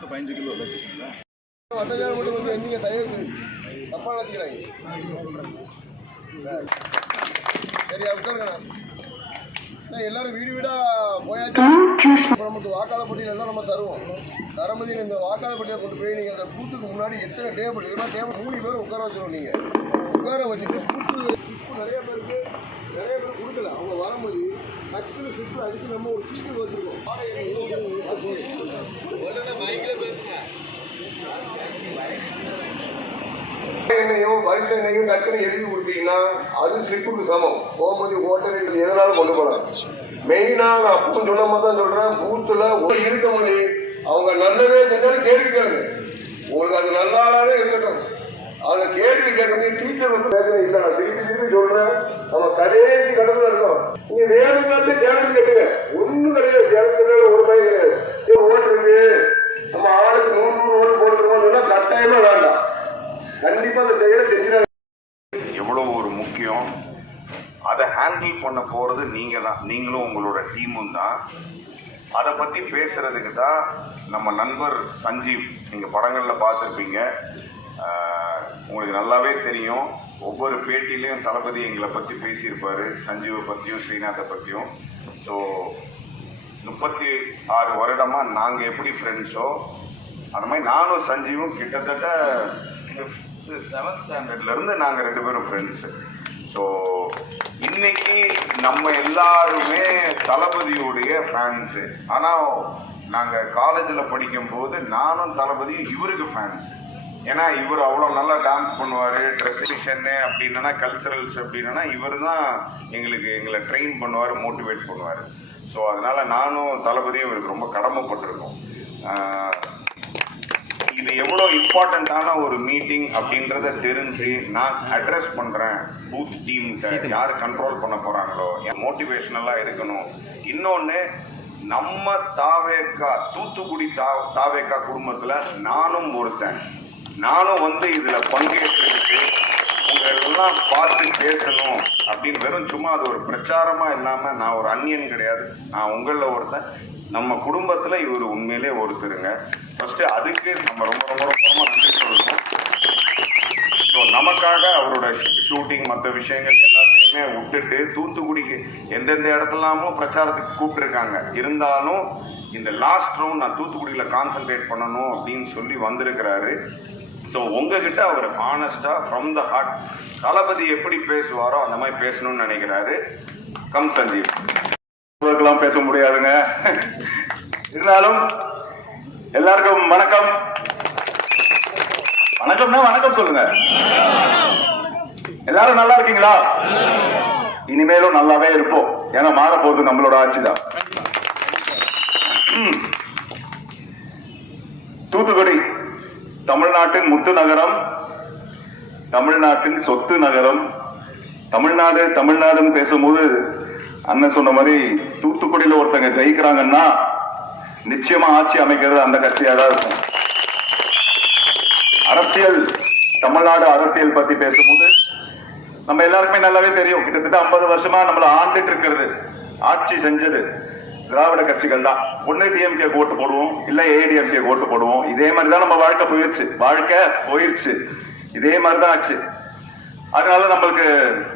15 kilo வச்சுக்கீங்களா? வட்டஜாலம் மட்டும் வந்து எந்தீங்க தயவு தப்பா நினைக்கிறாங்க. சரியா உட்காருங்கண்ணா. எல்லாரும் வீடு வீடா போயாச்சு. நமக்கு வாக்காளர் பட்டியல் எல்லாம் நம்ம தருவோம். தரமதி இந்த வாக்காளர் பட்டியலை கொண்டு போய் நீங்கள் அந்த பூத்துக்கு முன்னாடி எத்தனை டேபிள் இதெல்லாம் டேபிள் 3 பேர் உட்கார வச்சிடும். நீங்கள் உட்கார வச்சுட்டு பூத்து இப்போ நிறைய பேர் கொடுக்கல. அவங்க வரும்போது டக்குனு சுற்று அடித்து நம்ம ஒரு சீட்டு வச்சுருக்கோம். எண்ணையும் வரிசை எண்ணையும் டக்குனு எழுதி கொடுத்தீங்கன்னா அது ஸ்லிப்புக்கு சமம். போகும்போது ஓட்டர் எதனாலும் கொண்டு போகலாம். மெயினா நான் பூ சொன்ன மாதிரி தான் சொல்றேன். பூத்துல இருக்க மொழி அவங்க நல்லதே செஞ்சாலும் கேள்வி கேளுங்க. உங்களுக்கு அது நல்லாவே இருக்கட்டும். அந்த கேள்வி கேட்க டீச்சர் வந்து பேசுறேன் இல்லை. நான் திருப்பி சொல்றேன். நம்ம கடைசி கடவுள் இருக்கோம். நீங்க வேணும் கேள்வி கேட்டுங்க. ஒன்னும் கிடையாது. கேள்வி ஒரு பயம் கிடையாது. ஓட்டு இருக்கு நம்ம ஆளுக்கு 100 ஓட்டு போட்டுருக்கோம். கட்டாயமா வேண்டாம். கண்டிப்பா அந்த செயலை செஞ்சிடாது. எவ்வளவு ஒரு முக்கியம். அதை ஹேண்டில் பண்ண போறது நீங்க தான். நீங்களும் உங்களோட டீமும் தான். அதை பத்தி பேசுறதுக்கு தான் நம்ம நண்பர் சஞ்சீவ். நீங்க படங்கள்ல பார்த்துருப்பீங்க. உங்களுக்கு நல்லாவே தெரியும். ஒவ்வொரு பேட்டிலையும் தளபதி எங்களை பற்றி பேசியிருப்பாரு. சஞ்சீவை பற்றியும் ஸ்ரீநாத்தை பற்றியும். ஸோ 36 வருடமா நாங்கள் எப்படி ஃப்ரெண்ட்ஸோ அந்த மாதிரி நானும் சஞ்சீவும் கிட்டத்தட்ட 7th ஸ்டாண்டர்ட்லேருந்து நாங்கள் 2 பேரும் ஃப்ரெண்ட்ஸு. ஸோ இன்னைக்கு நம்ம எல்லாருமே தளபதியுடைய ஃபேன்ஸு. ஆனால் நாங்கள் காலேஜில் படிக்கும்போது நானும் தளபதியும் இவருக்கு ஃபேன்ஸு. ஏன்னா இவர் அவ்வளோ நல்லா டான்ஸ் பண்ணுவார். ட்ரெஸ்ஸிஷன்னு அப்படின்னா கல்ச்சரல்ஸ் அப்படின்னா இவர் தான் எங்களை ட்ரெயின் பண்ணுவார், மோட்டிவேட் பண்ணுவார். ஸோ அதனால் நானும் தளபதியும் இவருக்கு ரொம்ப கடமைப்பட்டிருக்கோம். இது எவ்வளோ இம்பார்ட்டண்ட்டான ஒரு மீட்டிங் அப்படின்றத தெரிஞ்சு நான் அட்ரஸ் பண்ணுறேன். பூத் டீம்கிட்ட யார் கண்ட்ரோல் பண்ண போகிறாங்களோ மோட்டிவேஷனலாக இருக்கணும். இன்னொன்று நம்ம தாவேக்கா தூத்துக்குடி தாவேக்கா குடும்பத்தில் நானும் ஒருத்தன். நானும் வந்து இதில் பங்கேற்றுக்கிட்டு உங்களெல்லாம் பார்த்து பேசணும் அப்படின்னு வெறும் சும்மா அது ஒரு பிரச்சாரமாக இல்லாமல் நான் ஒரு அந்நியன் கிடையாது. நான் உங்களில் ஒருத்தன். நம்ம குடும்பத்தில் இவர் உண்மையிலே ஒருத்தருங்க. ஃபஸ்ட்டு அதுக்கு நம்ம ரொம்ப நன்றி சொல்லணும். ஸோ நமக்காக அவரோட ஷூட்டிங் மற்ற விஷயங்கள் எல்லாத்தையுமே விட்டுட்டு தூத்துக்குடிக்கு எந்தெந்த இடத்துலாமோ பிரச்சாரத்துக்கு கூப்பிட்டுருக்காங்க. இருந்தாலும் இந்த லாஸ்ட் ரவுண்ட் நான் தூத்துக்குடியில் கான்சன்ட்ரேட் பண்ணணும் அப்படின்னு சொல்லி வந்திருக்கிறாரு. ஸோ உங்ககிட்ட அவர் ஆனஸ்டாக ஃப்ரம் த ஹார்ட் தளபதி எப்படி பேசுவாரோ அந்த மாதிரி பேசணும்னு நினைக்கிறாரு. கம் சஞ்சீவ். எல்லாம் பேச முடியாதுங்க. இருந்தாலும் எல்லாருக்கும் வணக்கம். வணக்கம்னா வணக்கம் சொல்லுங்க. எல்லாரும் நல்லா இருக்கீங்களா? இனிமேலும் நல்லாவே இருப்போம். ஏன்னா மாற போகுது நம்மளோட ஆட்சி தான். தூத்துக்குடி தமிழ்நாட்டின் முத்து நகரம், தமிழ்நாட்டின் சொத்து நகரம். தமிழ்நாடுன்னு பேசும்போது அண்ணன் சொன்ன மாதிரி தூத்துக்குடியில ஒருத்தங்க ஜெயிக்கிறாங்கன்னா நிச்சயமா ஆட்சி அமைக்கிறது அந்த கட்சியா தான் இருக்கும். அரசியல், தமிழ்நாடு அரசியல் பத்தி பேசும்போது நம்ம எல்லாருக்குமே நல்லாவே தெரியும். கிட்டத்தட்ட 50 வருஷமா நம்மள ஆண்டுட்டு இருக்கிறது, ஆட்சி செஞ்சது திராவிட கட்சிகள் தான். ஒன்னு டிஎம்கே ஓட்டு போடுவோம், இல்ல ஏடிஎம்கே ஓட்டு போடுவோம். இதே மாதிரிதான் நம்ம வாழ்க்கை போயிருச்சு. இதே மாதிரிதான் ஆச்சு. அதனால நம்மளுக்கு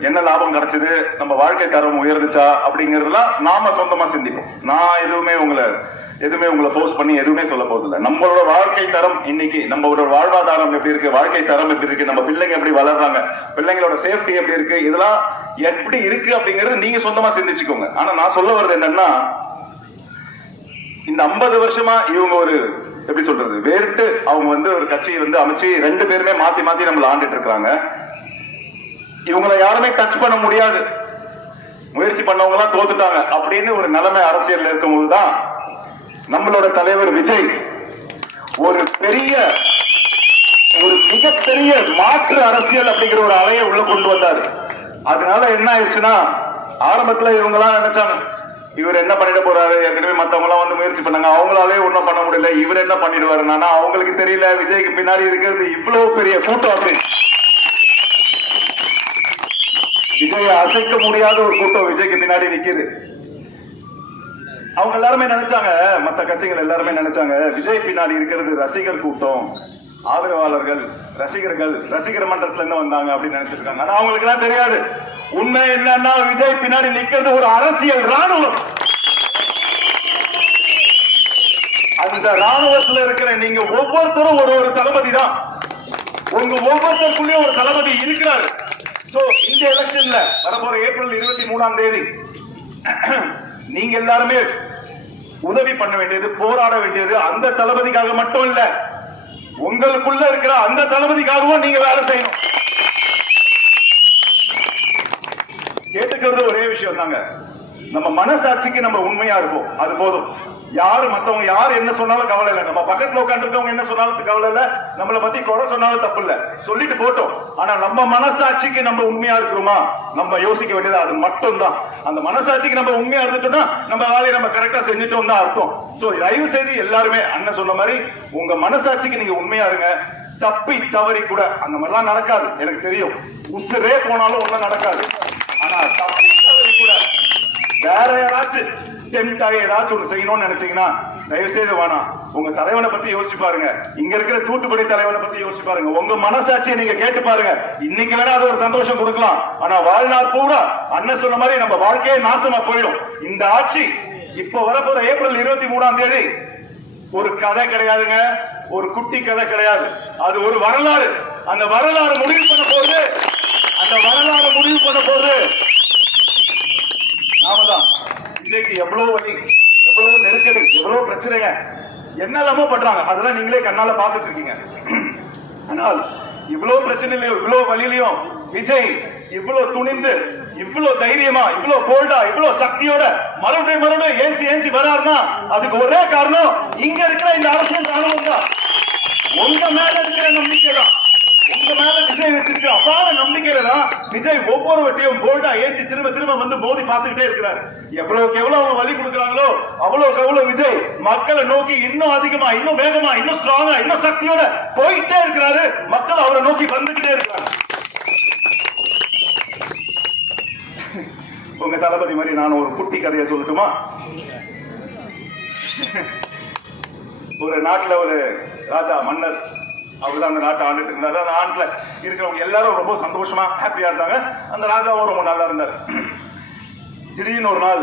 என்ன லாபம் கிடைச்சது, நம்ம வாழ்க்கை தரம் உயர்ந்துச்சா அப்படிங்கறதுலாம் நாம சொந்தமா சிந்திப்போம். நான் எதுவுமே உங்களை போஸ்ட் பண்ணி எதுவுமே சொல்ல போதில்லை. நம்மளோட வாழ்க்கை தரம் இன்னைக்கு, நம்மளோட வாழ்வாதாரம் எப்படி இருக்கு, வாழ்க்கை தரம் எப்படி இருக்கு, நம்ம பிள்ளைங்க எப்படி வளர்றாங்க, பிள்ளைங்களோட சேஃப்டி எப்படி இருக்கு, இதெல்லாம் எப்படி இருக்கு அப்படிங்கறது நீங்க சொந்தமா சிந்திச்சுக்கோங்க. ஆனா நான் சொல்ல வர்றது என்னன்னா, இந்த 50 வருஷமா இவங்க ஒரு எப்படி சொல்றது வேறுட்டு அவங்க வந்து ஒரு கட்சியை வந்து அமைச்சு 2 பேருமே மாத்தி நம்மள ஆண்டுட்டு இருக்காங்க. இவங்களை யாருமே டச் பண்ண முடியாது, முயற்சி பண்ணவங்க எல்லாம் தோத்துட்டாங்க அப்படின்னு ஒரு நிலைமை அரசியல் இருக்கும்போதுதான் நம்மளோட தலைவர் விஜய் ஒரு மிகப்பெரிய மாற்று அரசியல் அப்படிங்கிற ஒரு அலையை உள்ள கொண்டு வந்தாரு. அதனால என்ன ஆயிடுச்சுன்னா, ஆரம்பத்துல இவங்க எல்லாம் நினைச்சாங்க இவர் என்ன பண்ணிட போறாரு, ஏற்கனவே மத்தவங்க எல்லாம் வந்து முயற்சி பண்ணாங்க, அவங்களாலே ஒன்னும் பண்ண முடியல, இவர் என்ன பண்ணிடுவாரு. ஆனா அவங்களுக்கு தெரியல விஜய்க்கு பின்னாடி இருக்கிறது இவ்வளவு பெரிய கூட்டம். விஜய் அசைக்க முடியாத ஒரு கூட்டம் விஜய்க்கு பின்னாடி நிக்குது. அவங்க எல்லாருமே நினைச்சாங்க, மத்த கட்சிகள் எல்லாருமே நினைச்சாங்க விஜய் பின்னாடி இருக்கிறது ரசிகர் கூட்டம், ஆதரவாளர்கள், ரசிகர் மன்றத்துல இருந்து வந்தாங்க அப்படின்னு நினைச்சிருக்காங்க. ஆனா அவங்களுக்கு எல்லாம் தெரியாது உண்மை என்னன்னா விஜய் பின்னாடி நிக்கிறது ஒரு அரசியல் ராணுவம். அந்த ராணுவத்துல இருக்கிற நீங்க ஒவ்வொருத்தரும் ஒரு தளபதி தான். உங்க ஒவ்வொருத்தருக்குள்ளேயும் ஒரு தளபதி இருக்கிறாரு. சோ இந்த எலெக்ஷன்ல வரப்போற ஏப்ரல் 23ஆம் தேதி நீங்க எல்லாருமே உதவி பண்ண வேண்டியது, போராட வேண்டியது அந்த தளபதிக்காக மட்டும் இல்ல, உங்களுக்குள்ள இருக்கிற அந்த தளபதிக்காகவும் நீங்க வேலை செய்யணும். கேட்டுக்கிறது ஒரே விஷயம் தாங்க, நம்ம மனசாட்சிக்கு நம்ம உண்மையா இருப்போம், அது போதும். யாரு மத்தவங்க யாரு என்ன சொன்னாலும் கவலை இல்லை, நம்ம பக்கத்துல உட்காந்துருக்கவங்க என்ன சொன்னாலும் கவலை இல்லை, நம்மளை பத்தி குறை சொன்னாலும் தப்பு இல்ல, சொல்லிட்டு போட்டோம். ஆனா நம்ம மனசாட்சிக்கு நம்ம உண்மையா இருக்கிறோமா நம்ம யோசிக்க வேண்டியது அது மட்டும் தான். அந்த மனசாட்சிக்கு நம்ம உண்மையா இருந்துட்டோம்னா நம்ம வேலையை நம்ம கரெக்டா செஞ்சுட்டோம் தான் அர்த்தம். சோ தயவு செய்து எல்லாருமே அண்ணன் சொன்ன மாதிரி உங்க மனசாட்சிக்கு நீங்க உண்மையா இருங்க. தப்பி தவறி கூட அந்த மாதிரிலாம் நடக்காது, எனக்கு தெரியும். உசுரே போனாலும் ஒண்ணும் நடக்காது. ஆனா தப்பி தவறி கூட வேற யாராச்சும் ஏதாச்சும் ஒண்ணு செய்யணும்னு நினைச்சீங்கன்னா தயவு செய்து வேணாம். உங்க தலைவனை பத்தி யோசிச்சு பாருங்க, இங்க இருக்கிற தூத்துக்குடி தலைவனை பத்தி யோசிச்சு பாருங்க, உங்க மனசாட்சியை நீங்க கேட்டு பாருங்க. இன்னைக்கு வேணா அது ஒரு சந்தோஷம் கொடுக்கலாம், ஆனா வாழ்நாள் பூரா அண்ணன் சொன்ன மாதிரி நம்ம வாழ்க்கையே நாசமா போயிடும். இந்த ஆட்சி இப்ப வரப்போற ஏப்ரல் 23ஆம் தேதி ஒரு கதை கிடையாதுங்க, ஒரு குட்டி கதை கிடையாது, அது ஒரு வரலாறு. அந்த வரலாறு முடிவு பண்ண போது நாமதான். இன்னைக்கு எவ்வளவு வலி, எவ்வளவு நெருக்கடி, எவ்வளவு பிரச்சனைங்க, என்னெல்லாமோ பண்றாங்க, அதெல்லாம் நீங்களே கண்ணால பாத்துட்டு இருக்கீங்க. ஆனால் இவ்வளவு பிரச்சனையிலையும் இவ்வளவு வழியிலையும் விஜய் இவ்வளவு துணிந்து, இவ்வளவு தைரியமா, இவ்வளவு போல்டா, இவ்வளவு சக்தியோட மறுபடியும் ஏஞ்சி வராருன்னா அதுக்கு ஒரே காரணம் இங்க இருக்கிற இந்த அரசியல் ராணுவம் தான். உங்க மேல இருக்கிற நம்பிக்கை தான், உங்க மேல விஜய் வச்சிருக்க அபார நம்பிக்கையில தான் விஜய் ஒவ்வொரு வட்டியும் போல்டா ஏஞ்சி திரும்ப வந்து மோதி பார்த்துக்கிட்டே இருக்கிறாரு. எவ்வளவுக்கு எவ்வளவு அவங்க வழி கொடுக்குறாங்களோ அவ்வளவுக்கு எவ்வளவு விஜய் மக்களை நோக்கி இன்னும் அதிகமா, இன்னும் வேகமா, இன்னும் ஸ்ட்ராங்கா, இன்னும் சக்தியோட போயிட்டே இருக்கிறாரு. மக்கள் அவரை நோக்கி வந்துகிட்டே இருக்காங்க. உங்க தளபதி மாதிரி நான் ஒரு குட்டி கதையை சொல்லட்டுமா? ஒரு நாட்டுல ஒரு ராஜா, மன்னர், அவர்தான் அந்த நாட்டை ஆண்டுட்டு இருந்தாரு. அந்த நாட்டுல இருக்கிறவங்க எல்லாரும் ரொம்ப சந்தோஷமா ஹாப்பியா இருந்தாங்க. அந்த ராஜாவும் ரொம்ப நல்லா இருந்தார். திடீர்னு ஒரு நாள்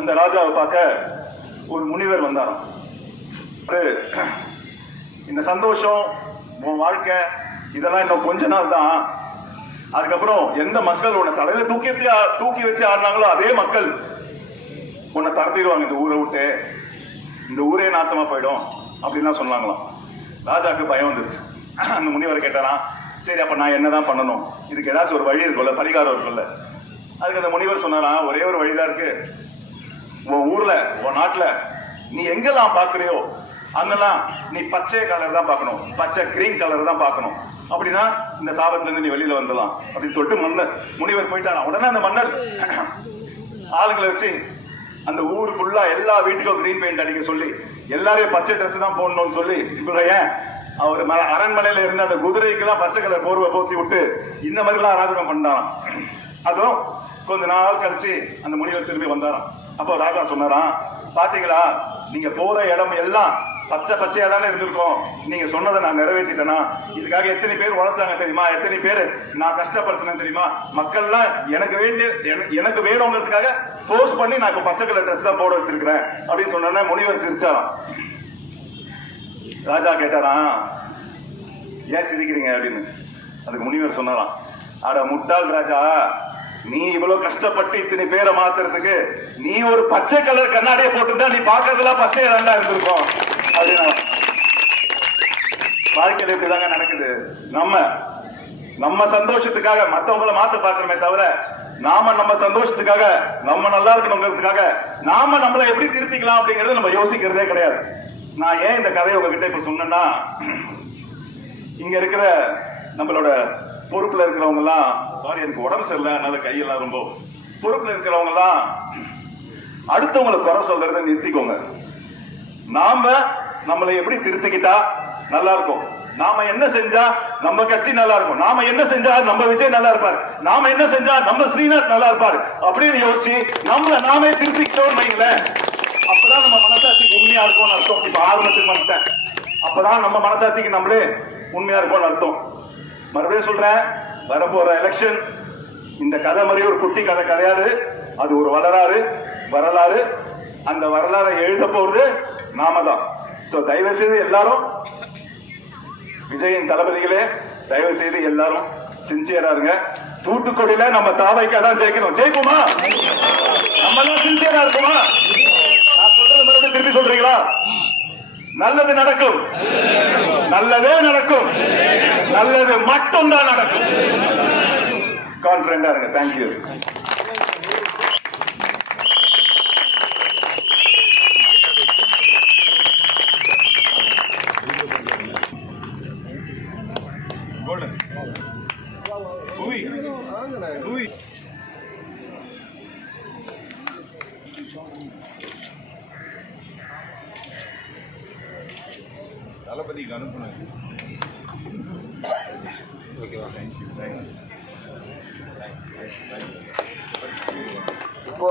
அந்த ராஜாவை பார்க்க ஒரு முனிவர் வந்தாராம். இந்த சந்தோஷம், உன் வாழ்க்கை, இதெல்லாம் இன்னும் கொஞ்ச நாள் தான், அதுக்கப்புறம் எந்த மக்கள் உன்னை தலையில தூக்கி வச்சு ஆடினாங்களோ அதே மக்கள் உன்னை தரத்திடுவாங்க, இந்த ஊரை விட்டு, இந்த ஊரே நாசமா போயிடும் அப்படின்லாம் சொன்னாங்களாம். ராஜாக்கு பயம் வந்துருச்சு. அந்த முனிவர் கேட்டாராம், சரி அப்ப நான் என்னதான் பண்ணணும், இதுக்கு ஏதாச்சும் ஒரு வழி இருக்குல்ல, பரிகாரம் இருக்குல்ல? அதுக்கு அந்த முனிவர் சொன்னாராம், ஒரே ஒரு வழிதான் இருக்கு. உன் ஊர்ல, உன் நாட்டுல நீ எங்கெல்லாம் பாக்குறியோ அங்கெல்லாம் நீ பச்சை கலர் தான் பார்க்கணும், பச்சை கிரீன் கலர் தான் பார்க்கணும். அப்படின்னா இந்த சாபத்துல இருந்து நீ வெளியில வந்துடலாம் அப்படின்னு சொல்லிட்டு முனிவர் போயிட்டாராம். உடனே அந்த மன்னர் ஆளுங்களை வச்சு அந்த ஊர் ஃபுல்லா எல்லா வீட்டுக்கும் கிரீன் பெயிண்ட் அடிக்க சொல்லி எல்லாரையும் பச்சை ட்ரெஸ் தான் போடணும்னு சொல்லி, இப்ப ஏன் அவர் அரண்மனையில இருந்த அந்த குதிரைக்கெல்லாம் பச்சை கலர் போர்வை போத்தி விட்டு இந்த மாதிரி எல்லாம் அராஜகம் பண்ணாராம். அதுவும் கொஞ்ச நாள் கழிச்சு அந்த முனிவர் திரும்பி வந்தாராம். அப்போ ராஜா சொன்னாராம், பாத்தீங்களா நீங்க போற இடம் எல்லாம் பச்சையா தானே இருந்திருக்கோம், நீங்க சொன்னதை நான் நிறைவேற்றிட்டேனா? இதுக்காக எத்தனை பேர் உழைச்சாங்க தெரியுமா, எத்தனை பேர் நான் கஷ்டப்படுத்தினேன் தெரியுமா? மக்கள்லாம் எனக்கு வேணுங்கிறதுக்காக ஃபோர்ஸ் பண்ணி நான் இப்ப பச்சை கலர் ட்ரெஸ் தான் போட வச்சிருக்கிறேன் அப்படின்னு சொன்ன முனிவர் சிரிச்சாராம். ராஜா கேட்டாராம், ஏன் சிரிக்கிறீங்க அப்படின்னு. அதுக்கு முனிவர் சொன்னாராம், அட முட்டாள் ராஜா, நீ இவ்வளவு கஷ்டப்பட்டு இத்தனை பேரை மாத்துறதுக்கு நீ ஒரு பச்சை கலர் கண்ணாடியை போட்டுருந்தா நீ பாக்குறதுலாம் பச்சையா நல்லா இருந்திருக்கும் அப்படின்னா. வாழ்க்கையில இப்படிதாங்க நடக்குது. நம்ம சந்தோஷத்துக்காக மத்தவங்களை மாத்த பாக்குறோமே தவிர நம்ம சந்தோஷத்துக்காக நம்ம நல்லா இருக்கணுங்கிறதுக்காக நம்மளை எப்படி திருத்திக்கலாம் அப்படிங்கறத நம்ம யோசிக்கிறதே கிடையாது. நான் ஏன் இந்த கதையை உங்ககிட்ட இப்ப சொன்னேன்னா, இங்க இருக்கிற நம்மளோட பொறுப்புல இருக்கிறவங்க எல்லாம், சாரி எனக்கு உடம்பு சரியில்லை அதனால கையெல்லாம் ரொம்ப, பொறுப்புல இருக்கிறவங்க எல்லாம் அடுத்தவங்களை குறை சொல்றதை நிறுத்திக்கோங்க. நம்மளை எப்படி திருத்திக்கிட்டா நல்லா இருக்கும், நாம என்ன செஞ்சா நம்ம கட்சி நல்லா இருக்கும், நாம என்ன செஞ்சா நம்ம விஜய் நல்லா இருப்பாரு, நாம என்ன செஞ்சா நம்ம ஸ்ரீநாத் நல்லா இருப்பாரு அப்படின்னு யோசிச்சு நாமே திருத்திக்கிட்டோம்னு வைங்களேன், அப்பதான் நம்ம மனசாட்சிக்கு உண்மையா இருக்கும்னு அர்த்தம். இப்ப ஆர்வத்துக்கு வந்துட்டேன். அப்பதான் நம்ம மனசாட்சிக்கு நம்மளே உண்மையா இருக்கும்னு அர்த்தம். மறுபடியும் சொல்றேன், வரப்போற எலெக்ஷன் இந்த கதை மாதிரி ஒரு குட்டி கதை கிடையாது. அது ஒரு வரலாறு. அந்த வரலாறை எழுத போறது நாம தான். சோ தயவு செய்து எல்லாரும், விஜயின் தளபதிகளே, தயவு செய்து எல்லாரும் சின்சியரா இருங்க. தூத்துக்குடியில நம்ம தாவைக்கா தான் ஜெயிக்கணும். ஜெயிக்குமா? நம்ம எல்லாம் சின்சியரா இருக்குமா? நான் சொல்றது மறுபடியும் திருப்பி சொல்றீங்களா? நல்லது நடக்கும், நல்லதே நடக்கும், நல்லது மட்டும் தான் நடக்கும். கான்பிடண்டா இருங்க. தேங்க்யூ. தளபதிக்கு அனுப்புனேன். ஓகேவா? இப்போ